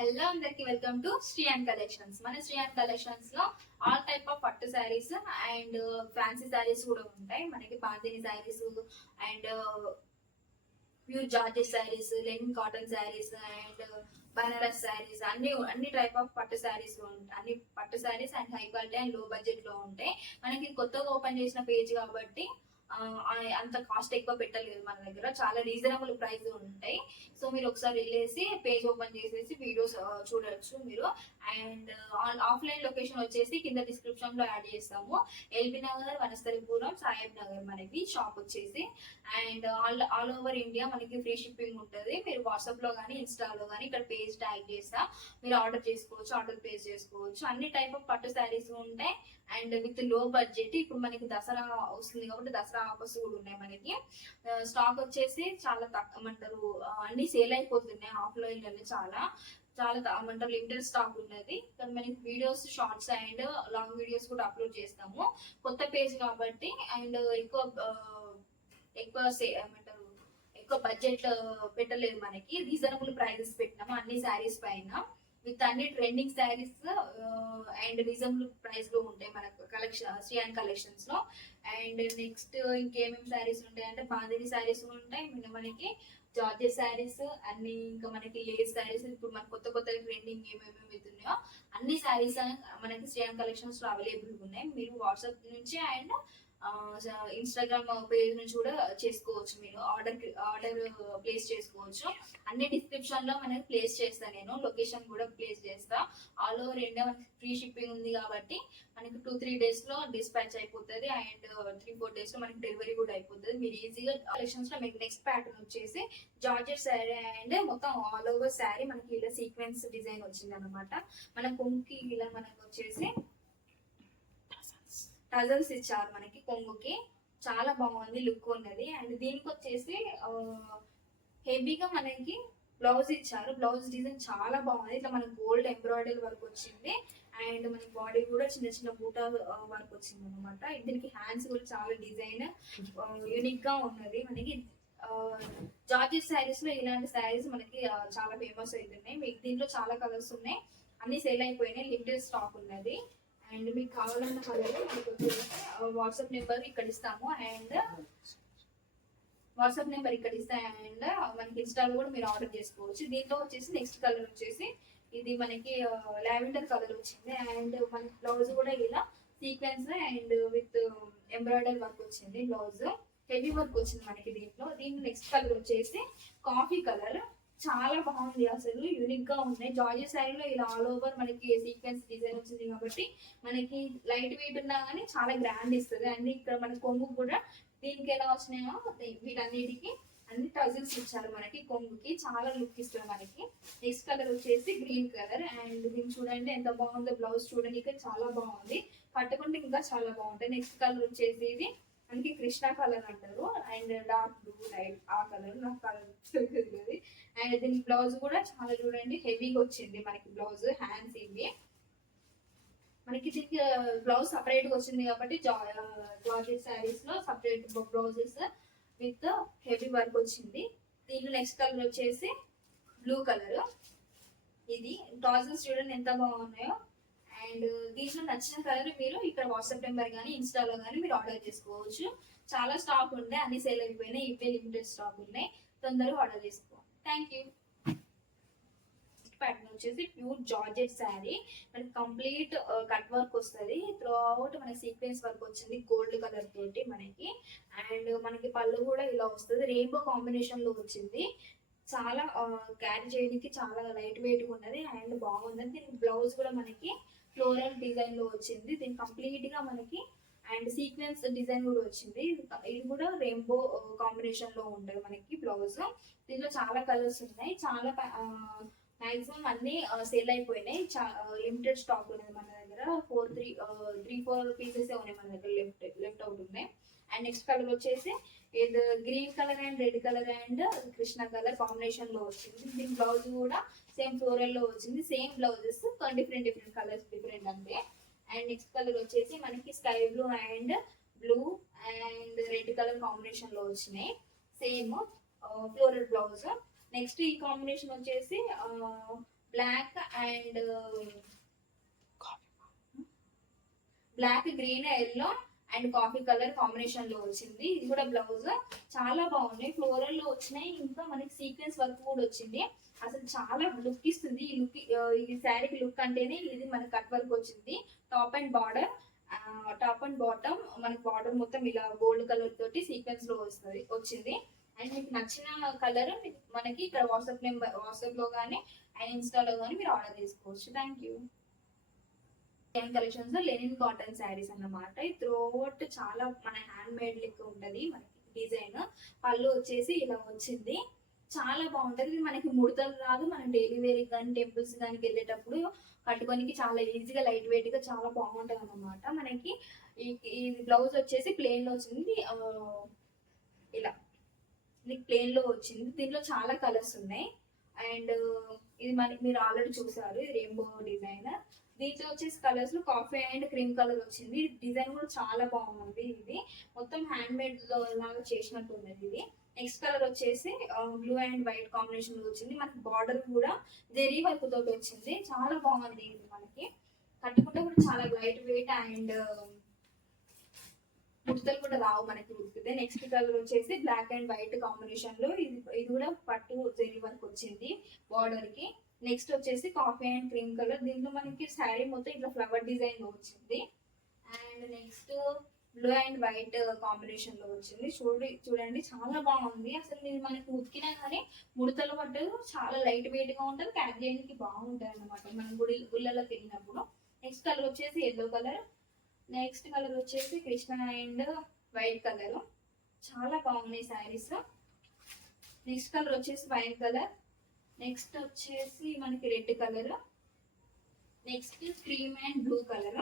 Hello అందరికి welcome to Sriyan collections. మన Sriyan collections లో ఆల్ టైప్ ఆఫ్ పట్టు శారీస్ అండ్ ఫ్యాన్సీ శారీస్ కూడా ఉంటాయి. మనకి bandhani saris and pure georgette saris, linen cotton saris and Banaras saris అన్ని టైప్ ఆఫ్ పట్టు శారీస్ ఉంటాయి. అన్ని పట్టు saris and high quality and లో బడ్జెట్ లో ఉంటాయి. మనకి కొత్తగా ఓపెన్ చేసిన పేజ్ కాబట్టి అంత కాస్ట్ ఎక్కువ పెట్టలేదు. మన దగ్గర చాలా రీజనబుల్ ప్రైస్ ఉంటాయి. సో మీరు ఒకసారి వెళ్ళేసి పేజ్ ఓపెన్ చేసేసి వీడియోస్ చూడొచ్చు మీరు. అండ్ ఆఫ్లైన్ లొకేషన్ వచ్చేసి కింద డిస్క్రిప్షన్ లో యాడ్ చేస్తాము. ఎల్బీ నగర్, వనస్థలిపురం, సాహెబ్ నగర్ మనకి షాప్ వచ్చేసి. అండ్ ఆల్ ఓవర్ ఇండియా మనకి ఫ్రీ షిప్పింగ్ ఉంటుంది. మీరు వాట్సాప్ లో కానీ ఇన్స్టాలో కానీ ఇక్కడ పేజ్ ట్యాగ్ చేస్తా మీరు ఆర్డర్ చేసుకోవచ్చు, ఆర్డర్ ప్లేస్ చేసుకోవచ్చు. అన్ని టైప్ ఆఫ్ పట్టు శారీస్ ఉంటాయి అండ్ విత్ లో బడ్జెట్. ఇప్పుడు మనకి దసరా వస్తుంది కాబట్టి దసరా ఆఫర్స్ కూడా ఉన్నాయి. మనకి స్టాక్ వచ్చేసి చాలా తక్కువ అంటారు, అన్ని సేల్ అయిపోతున్నాయి. ఆఫ్లైన్ లో చాలా చాలా ఏమంటారు లిమిటెడ్ స్టాక్ ఉన్నది. కానీ మనకి videos, shorts and long videos కూడా అప్లోడ్ చేస్తాము. కొత్త పేజ్ కాబట్టి అండ్ ఎక్కువ ఏమంటారు ఎక్కువ బడ్జెట్ పెట్టలేదు. మనకి రీజనబుల్ ప్రైజెస్ పెట్టినాము అన్ని శారీస్ పైన. విత్ అన్ని trending saris and reasonable price లో ఉంటాయి మన కలెక్షన్ శ్రీయాన్ కలెక్షన్స్ లో. అండ్ నెక్స్ట్ ఇంకేమేమి శారీస్ ఉంటాయి అంటే బాందిని శారీస్ ఉంటాయి మనకి, జార్జెట్ శారీస్ అన్ని, ఇంకా మనకి లేస్ శారీస్. ఇప్పుడు మన కొత్త కొత్త ట్రెండింగ్ ఏమేమి ఉన్నాయో అన్ని శారీస్ మనకి శ్రీయాన్ కలెక్షన్స్ లో అవైలబుల్ ఉన్నాయి. మీరు వాట్సాప్ నుంచి అండ్ ఇన్స్టాగ్రామ్ పేజ్ నుంచి కూడా చేసుకోవచ్చు. మీరు ఆర్డర్ ప్లేస్ చేసుకోవచ్చు. అన్ని డిస్క్రిప్షన్ లో మనకి ప్లేస్ చేస్తాను, నేను లొకేషన్ కూడా ప్లేస్ చేస్తా. ఆల్ ఓవర్ ఇండియా మనకి ఫ్రీ షిప్పింగ్ ఉంది కాబట్టి మనకి 2-3 days లో డిస్పాచ్ అయిపోతుంది అండ్ 3-4 days లో మనకి డెలివరీ కూడా అయిపోతుంది. మీరు ఈజీగా కలెక్షన్స్ లో మీకు నెక్స్ట్ ప్యాటర్న్ వచ్చేసి జార్జెట్ శారీ అండ్ మొత్తం ఆల్ ఓవర్ శారీ మనకి ఇలా సీక్వెన్స్ డిజైన్ వచ్చింది అనమాట. మన కొంగుకి ఇలా మనకి వచ్చేసి టజల్స్ ఇచ్చారు మనకి కొంగుకి. చాలా బాగుంది, లుక్ ఉన్నది. అండ్ దీనికి వచ్చేసి హెవీగా మనకి బ్లౌజ్ ఇచ్చారు. బ్లౌజ్ డిజైన్ చాలా బాగుంది. ఇట్లా మనకి గోల్డ్ ఎంబ్రాయిడరీ వర్క్ వచ్చింది అండ్ మనకి బాడీ కూడా చిన్న చిన్న బూటా వర్క్ వచ్చింది అనమాట. దీనికి హ్యాండ్స్ కూడా చాలా డిజైన్ యూనిక్ గా ఉన్నది. మనకి జార్జెట్ శారీస్ లో ఇలాంటి శారీస్ మనకి చాలా ఫేమస్ అవుతున్నాయి. మీకు దీంట్లో చాలా కలర్స్ ఉన్నాయి, అన్ని సేల్ అయిపోయినాయి, లిమిటెడ్ స్టాక్ ఉన్నది. అండ్ మీకు కావాలన్న కలర్ వాట్సాప్ నెంబర్ ఇక్కడ ఇస్తాము అండ్ మనకి ఇన్స్టాల్ కూడా మీరు ఆర్డర్ చేసుకోవచ్చు. దీంట్లో వచ్చేసి నెక్స్ట్ కలర్ వచ్చేసి ఇది మనకి లావెండర్ కలర్ వచ్చింది అండ్ మనకి బ్లౌజ్ కూడా ఇలా sequence and with embroidery work వచ్చింది. బ్లౌజ్ హెవీ వర్క్ వచ్చింది మనకి దీంట్లో. దీని నెక్స్ట్ కలర్ వచ్చేసి కాఫీ కలర్. చాలా బాగుంది, అసలు యూనిక్ గా ఉన్నాయి. జార్జెట్ శారీలో ఇలా ఆల్ ఓవర్ మనకి సీక్వెన్స్ డిజైన్ వచ్చింది కాబట్టి మనకి లైట్ వెయిట్ ఉన్నా కానీ చాలా గ్రాండ్ ఇస్తుంది. అండ్ ఇక్కడ మన కొంగు కూడా దీనికి ఎలా వచ్చినాయో వీటన్నిటికి అన్ని టజిల్స్ ఇచ్చారు మనకి కొంగుకి. చాలా లుక్ ఇస్తుంది మనకి. నెక్స్ట్ కలర్ వచ్చేసి గ్రీన్ కలర్ అండ్ దీన్ని చూడండి ఎంత బాగుందో. బ్లౌజ్ చూడండి చాలా బాగుంది, పట్టుకుంటే ఇంకా చాలా బాగుంటాయి. నెక్స్ట్ కలర్ వచ్చేసి ఇది మనకి కృష్ణ కలర్ అంటారు అండ్ డార్క్ బ్లూ లైట్ ఆ కలర్ నాకు కలర్ తెలియదు. అండ్ దీని బ్లౌజ్ కూడా చాలా చూడండి హెవీగా వచ్చింది మనకి. బ్లౌజ్ హ్యాండ్స్ ఇవి మనకి దీనికి బ్లౌజ్ సపరేట్ గా వచ్చింది కాబట్టి జార్జెట్ శారీస్ లో separate blouses with heavy work వచ్చింది. దీంట్లో నెక్స్ట్ కలర్ వచ్చేసి బ్లూ కలర్. ఇది టాజల్స్ చూడండి ఎంత బాగున్నాయో. అండ్ దీంట్లో నచ్చిన కలర్ మీరు ఇక్కడ వాట్సాప్ నెంబర్ కానీ ఇన్స్టాలో కానీ మీరు ఆర్డర్ చేసుకోవచ్చు. చాలా స్టాక్ ఉండే, అన్ని సేల్ అయిపోయినాయి. ఇవే లిమిటెడ్ స్టాక్ ఉన్నాయి, తొందరగా ఆర్డర్ చేసుకో. Thank you. ప్యాటర్న్ వచ్చేసి ప్యూర్ జార్జెట్ శారీ మనకి కంప్లీట్ కట్ వర్క్ వస్తుంది. త్రూ అవుట్ మనకి సీక్వెన్స్ వర్క్ వచ్చింది గోల్డ్ కలర్ తోటి మనకి. అండ్ మనకి పళ్ళు కూడా ఇలా వస్తుంది, రెయిన్బో కాంబినేషన్ లో వచ్చింది. చాలా క్యారీ చేయడానికి చాలా లైట్ వెయిట్ గా ఉన్నది అండ్ బాగుంది. దీనికి బ్లౌజ్ కూడా మనకి ఫ్లోరల్ డిజైన్ లో వచ్చింది. దీని కంప్లీట్ గా మనకి అండ్ సీక్వెన్స్ డిజైన్ కూడా వచ్చింది. ఇది కూడా రెయిన్బో కాంబినేషన్ లో ఉంటుంది మనకి బ్లౌజ్. దీంట్లో చాలా కలర్స్ ఉన్నాయి. చాలా మాక్సిమం అన్ని సేల్ అయిపోయినాయి. లిమిటెడ్ స్టాక్ ఉన్నది మన దగ్గర. 3-4 పీసెస్ ఉన్నాయి మన దగ్గర లెఫ్ట్ అవుట్ ఉన్నాయి. అండ్ నెక్స్ట్ కలర్ వచ్చేసి ఇది green colour and red colour and కృష్ణ కలర్ కాంబినేషన్ లో వచ్చింది. దీని బ్లౌజ్ కూడా సేమ్ ఫ్లోరల్ లో వచ్చింది. Same blouses different colours different అంతే. అండ్ నెక్స్ట్ కలర్ వచ్చేసి మనకి sky blue and blue and red colour combination లో వచ్చినాయి. Same floral blouse. నెక్స్ట్ ఈ కాంబినేషన్ వచ్చేసి black and black, green, yellow and coffee colour combination లో వచ్చింది. ఇది కూడా బ్లౌజ్ చాలా బాగున్నాయి, ఫ్లోరల్ లో వచ్చినాయి. ఇంకా మనకి సీక్వెన్స్ వర్క్ కూడా వచ్చింది. అసలు చాలా లుక్ ఇస్తుంది ఈ లుక్. ఈ శారీకి లుక్ అంటేనే ఇది మనకి కట్ వర్క్ వచ్చింది. Top and border, top and bottom మనకి బార్డర్ మొత్తం ఇలా గోల్డ్ కలర్ తోటి సీక్వెన్స్ లో వచ్చింది. అండ్ మీకు నచ్చిన కలర్ మనకి ఇక్కడ వాట్సాప్ లో కానీ అండ్ ఇన్స్టాలో కానీ మీరు ఆర్డర్ చేసుకోవచ్చు. Thank you. కలెక్షన్స్ లో లెనిన్ కాటన్ శారీస్ అన్నమాట. ఈ త్రోట్ చాలా మన హ్యాండ్ మేడ్ లెక్క ఉంటది మనకి డిజైన్. పళ్ళు వచ్చేసి ఇలా వచ్చింది, చాలా బాగుంటది. మనకి ముడతలు రాదు, మనం డైలీ వేర్ కానీ టెంపుల్స్ కానీ వెళ్ళేటప్పుడు కట్టుకోనికి చాలా ఈజీగా లైట్ వెయిట్ గా చాలా బాగుంటది అన్నమాట. మనకి ఈ బ్లౌజ్ వచ్చేసి ప్లెయిన్ లో వచ్చింది, ఇలా నీకు ప్లెయిన్ లో వచ్చింది. దీంట్లో చాలా కలర్స్ ఉన్నాయి. అండ్ ఇది మనకి మీరు ఆల్రెడీ చూసారు, ఇది రెయిన్బో డిజైన్. దీంట్లో వచ్చేసి కలర్స్ లో కాఫీ అండ్ క్రీమ్ కలర్ వచ్చింది. డిజైన్ కూడా చాలా బాగుంది. ఇది మొత్తం హ్యాండ్ మేడ్ లో లాగా చేసినట్టు ఉన్నది. ఇది నెక్స్ట్ కలర్ వచ్చేసి బ్లూ అండ్ వైట్ కాంబినేషన్ లో వచ్చింది. మనకి బార్డర్ కూడా జెరీ వర్క్ తోటి వచ్చింది, చాలా బాగుంది. ఇది మనకి కట్టుకుంటే కూడా చాలా లైట్ వెయిట్ అండ్ ముడతలు కూడా రావు మనకి ఉతికితే. నెక్స్ట్ కలర్ వచ్చేసి బ్లాక్ అండ్ వైట్ కాంబినేషన్ లో ఇది కూడా పట్టు జెరీ వర్క్ వచ్చింది బార్డర్ కి. నెక్స్ట్ వచ్చేసి కాఫీ అండ్ క్రీమ్ కలర్. దీంట్లో మనకి శారీ మొత్తం ఇట్లా ఫ్లవర్ డిజైన్ లో వచ్చింది. And next blue and white combination లో వచ్చింది. చూడండి చాలా బాగుంది. అసలు ఇది మనకి ఉతికినా కానీ ముడతలు పట్టదు, చాలా లైట్ వెయిట్ గా ఉంటుంది, క్యారీ చేయడానికి బాగుంటుంది అనమాట మనం గుళ్ళలోకి వెళ్ళినప్పుడు. నెక్స్ట్ కలర్ వచ్చేసి ఎల్లో కలర్. నెక్స్ట్ కలర్ వచ్చేసి కృష్ణ అండ్ వైట్ కలర్, చాలా బాగున్నాయి శారీస్. నెక్స్ట్ కలర్ వచ్చేసి వైట్ కలర్. నెక్స్ట్ వచ్చేసి మనకి red colour. Next cream and blue colour,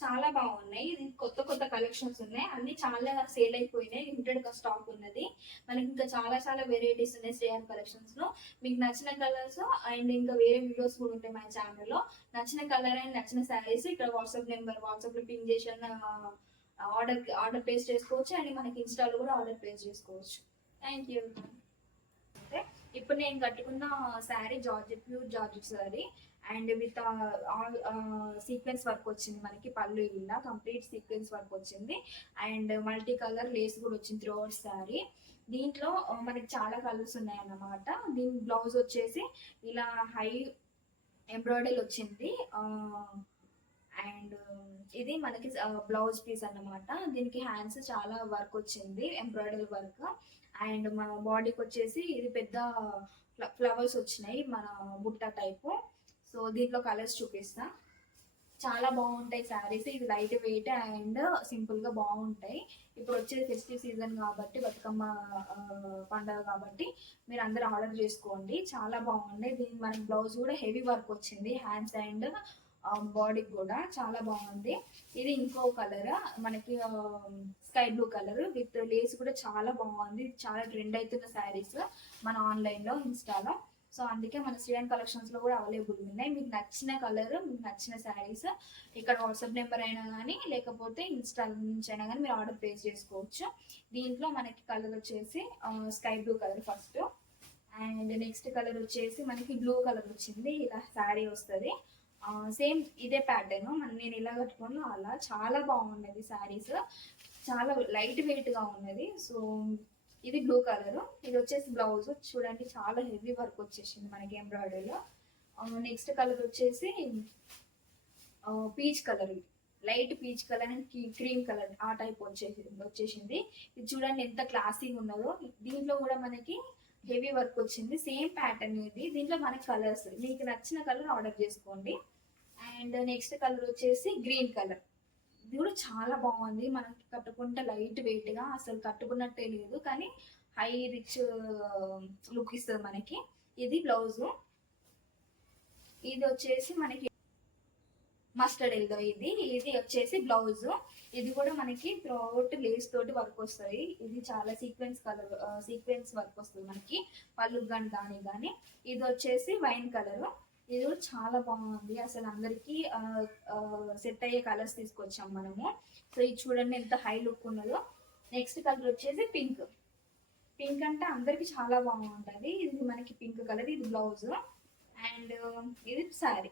చాలా బాగున్నాయి. ఇది కొత్త కొత్త కలెక్షన్స్ ఉన్నాయి, అన్ని చాలా సేల్ అయిపోయినాయి, లిమిటెడ్ స్టాక్ ఉన్నది. మనకి ఇంకా చాలా చాలా వెరైటీస్ ఉన్నాయి శ్రేయర్ కలెక్షన్స్ లో. మీకు నచ్చిన కలర్స్ అండ్ ఇంకా వేరే వీడియోస్ కూడా ఉంటాయి మన ఛానల్లో. నచ్చిన కలర్ అండ్ నచ్చిన శారీస్ ఇక్కడ వాట్సాప్ లో పింక్ చేసి ఆర్డర్ ప్లేస్ చేసుకోవచ్చు. అండ్ మనకి ఇన్స్టాలో కూడా ఆర్డర్ ప్లేస్ చేసుకోవచ్చు. Thank you. ఇప్పుడు నేను కట్టుకున్న sari pure georgette sari and with all sequence work వచ్చింది. మనకి పళ్ళు ఇలా కంప్లీట్ సీక్వెన్స్ వర్క్ వచ్చింది అండ్ మల్టీ కలర్ లేస్ కూడా వచ్చింది త్రూ అవుట్ శారీ. దీంట్లో మనకి చాలా కలర్స్ ఉన్నాయి అన్నమాట. దీని బ్లౌజ్ వచ్చేసి ఇలా హై ఎంబ్రాయిడరీ వచ్చింది. అండ్ ఇది మనకి బ్లౌజ్ పీస్ అన్నమాట. దీనికి హ్యాండ్స్ చాలా వర్క్ వచ్చింది, ఎంబ్రాయిడరీ వర్క్. అండ్ మన బాడీకి వచ్చేసి ఇది పెద్ద ఫ్లవర్స్ వచ్చినాయి, మన బుట్ట టైపు. సో దీంట్లో కలర్స్ చూపిస్తా. చాలా బాగుంటాయి శారీస్. ఇది లైట్ వెయిట్ అండ్ సింపుల్ గా బాగుంటాయి. ఇప్పుడు వచ్చేది ఫెస్టివ్ సీజన్ కాబట్టి, బతుకమ్మ పండుగ కాబట్టి మీరు అందరు ఆర్డర్ చేసుకోండి, చాలా బాగుంటాయి. దీనికి మనకి బ్లౌజ్ కూడా హెవీ వర్క్ వచ్చింది, హ్యాండ్స్ అండ్ బాడీకి కూడా చాలా బాగుంది. ఇది ఇంకో కలర్ మనకి sky blue colour with lace కూడా చాలా బాగుంది. చాలా ట్రెండ్ అవుతున్న శారీస్ మన ఆన్లైన్లో ఇన్స్టాలో. సో అందుకే మన శ్రీయాన్ కలెక్షన్స్ లో కూడా అవైలబుల్ ఉన్నాయి. మీకు నచ్చిన కలర్, మీకు నచ్చిన శారీస్ ఇక్కడ వాట్సాప్ నెంబర్ అయినా కానీ లేకపోతే ఇన్స్టా నుంచి అయినా కానీ మీరు ఆర్డర్ ప్లేస్ చేసుకోవచ్చు. దీంట్లో మనకి కలర్ వచ్చేసి sky blue colour first. And next colour వచ్చేసి మనకి బ్లూ కలర్ వచ్చింది. ఇలా శారీ వస్తుంది, సేమ్ ఇదే ప్యాటర్న్ నేను ఇలా కట్టుకున్నా అలా. చాలా బాగున్నది శారీస్, చాలా లైట్ వెయిట్ గా ఉన్నది. సో ఇది బ్లూ కలర్. ఇది వచ్చేసి బ్లౌజ్ చూడండి, చాలా హెవీ వర్క్ వచ్చేసింది మనకి ఎంబ్రాయిడరీలో. నెక్స్ట్ కలర్ వచ్చేసి peach colour, light peach colour and cream colour ఆ టైప్ వచ్చేసింది. ఇది చూడండి ఎంత క్లాసీగా ఉన్నదో. దీంట్లో కూడా మనకి హెవీ వర్క్ వచ్చింది, సేమ్ ప్యాటర్న్ ఇది. దీంట్లో మనకి కలర్స్ మీకు నచ్చిన కలర్ ఆర్డర్ చేసుకోండి. అండ్ నెక్స్ట్ కలర్ వచ్చేసి గ్రీన్ కలర్. ఇది కూడా చాలా బాగుంది, మనకి కట్టుకుంటే లైట్ వెయిట్ గా అసలు కట్టుకున్నట్టే లేదు, కానీ హై రిచ్ లుక్ ఇస్తుంది మనకి. ఇది బ్లౌజ్. ఇది వచ్చేసి మనకి మస్టర్డ్ ఎల్లో. ఇది వచ్చేసి బ్లౌజ్. ఇది కూడా మనకి త్రూఅవుట్ లేస్ తోటి వర్క్ వస్తుంది. ఇది చాలా సీక్వెన్స్ వర్క్ వస్తుంది మనకి పళ్ళు కానీ. ఇది వచ్చేసి వైన్ కలర్. ఇది కూడా చాలా బాగుంది, అసలు అందరికి సెట్ అయ్యే కలర్స్ తీసుకొచ్చాం మనము. సో ఇది చూడండి ఎంత హై లుక్ ఉన్నదో. నెక్స్ట్ కలర్ వచ్చేసి పింక్. పింక్ అంటే అందరికి చాలా బాగుంటుంది. ఇది మనకి పింక్ కలర్. ఇది బ్లౌజ్. అండ్ ఇది శారీ.